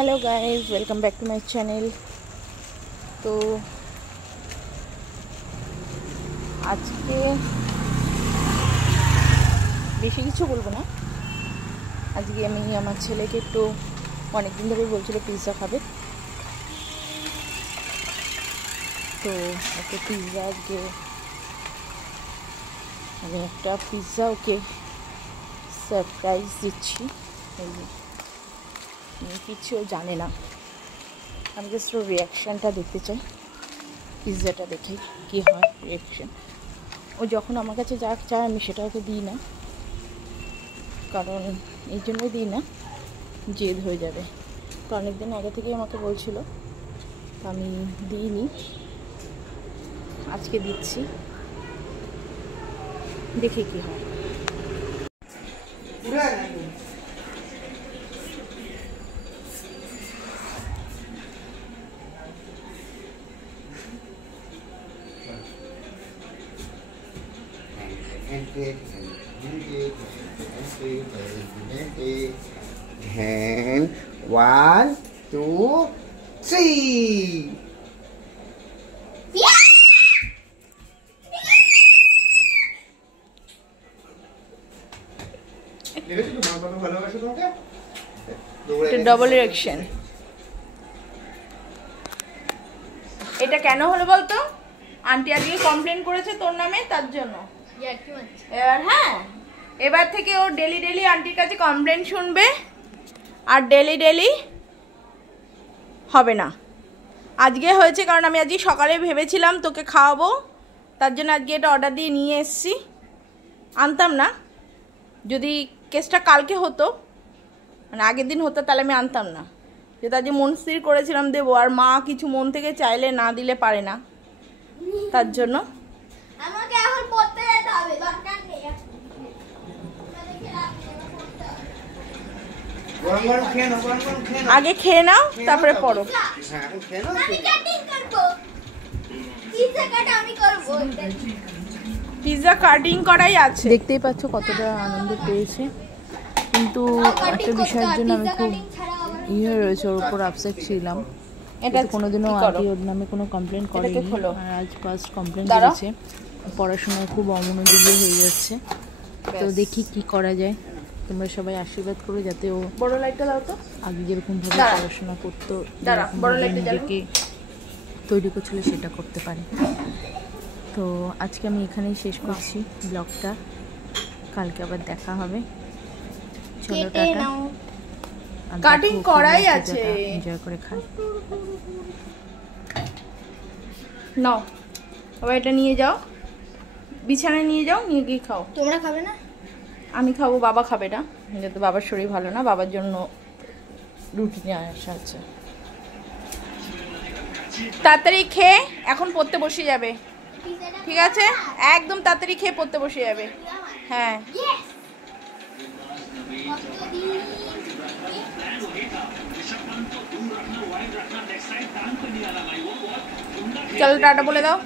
Hello guys, welcome back to my channel. तो आज के বেশি কিছু বলবো না। আজকে আমি আমার ছেলেকে একটু অনেকদিন ধরে বলছিল পিৎজা খাবে, তো ওকে পিৎজা আজকে আমি একটা পিৎজা ওকে সারপ্রাইজ দিচ্ছি। কিছু জানে না, আমি জাস্ট ওর রিয়াকশানটা দেখতে চাই, পিৎজাটা দেখে কী হয় রিয়াকশান। ও যখন আমার কাছে যা চায় আমি সেটা ওকে দিই না, কারণ এই জন্যই দিই না, জেদ হয়ে যাবে। তো অনেকদিন আগে থেকেই আমাকে বলছিল, তো আমি দিইনি, আজকে দিচ্ছি, দেখে কী হয়। And 1, 2, 3. Double reaction. এটা কেন হলো বলতো? আন্টি আজকে কমপ্লেন করেছে তোর নামে, তার জন্য। এবার হ্যাঁ, এবার থেকে ও ডেলি ডেলি আন্টির কাছে কমপ্লেন শুনবে, আর ডেলি ডেলি হবে না। আজকে হয়েছে কারণ আমি আজকে সকালে ভেবেছিলাম তোকে খাওয়াবো, তার জন্য আজকে এটা অর্ডার দিয়ে নিয়ে এসছি। আনতাম না, যদি কেসটা কালকে হতো, মানে আগের দিন হতো, তাহলে আমি আনতাম না। যেটা আজকে মন স্থির করেছিলাম দেবো, আর মা কিছু মন থেকে চাইলে না দিলে পারে না, তার জন্য। আমাকে এখন পড়তে যেতে হবে, দরকার নেই। আগে খেয়ে নাও, তারপরে পড়ো। আমি কাটিং করব, পিৎজা কাট আমি করব। পিৎজা কাটিং করাই আছে। দেখতেই পাচ্ছ কতটা আনন্দ পেয়েছে, কিন্তু একটা বিষয়ের জন্য আমি খুব ইয়ে রয়েছে, ওর উপর আপসেট ছিলাম। এটা কোনোদিনও আগে ওর নামে কোনো কমপ্লেন করেনি, আর আজ ফার্স্ট কমপ্লেন করেছে। পড়াশোনায় খুব অমনোযোগী হয়ে যাচ্ছে, তো দেখি কি করা যায়। তোমরা সবাই আশীর্বাদ করো যাতে ও বড় লাইটটা দাও তো, আগে যেরকম ভাবে পড়াশোনা করতো, নিজেকে তৈরি করছিল, সেটা করতে পারে। তো আজকে আমি এখানেই শেষ করছি ব্লগটা, কালকে আবার দেখা হবে। চলো টাটা। কাটিং করাই আছে, এনজয় করে খাই। নাও আবার এটা নিয়ে যাও, বিছানায় নিয়ে যাও, নিয়ে গিয়ে খাও। তোমরা খাবে না? আমি খাবো, বাবা খাবে না, যেহেতু বাবার শরীর ভালো না। বাবার জন্য রুটি নিয়ে আসা হচ্ছে। তাড়াতাড়ি খেয়ে এখন পড়তে বসে যাবে, ঠিক আছে? একদম তাড়াতাড়ি খেয়ে পড়তে বসে যাবে। হ্যাঁ, চলো টাটা বলে দাও।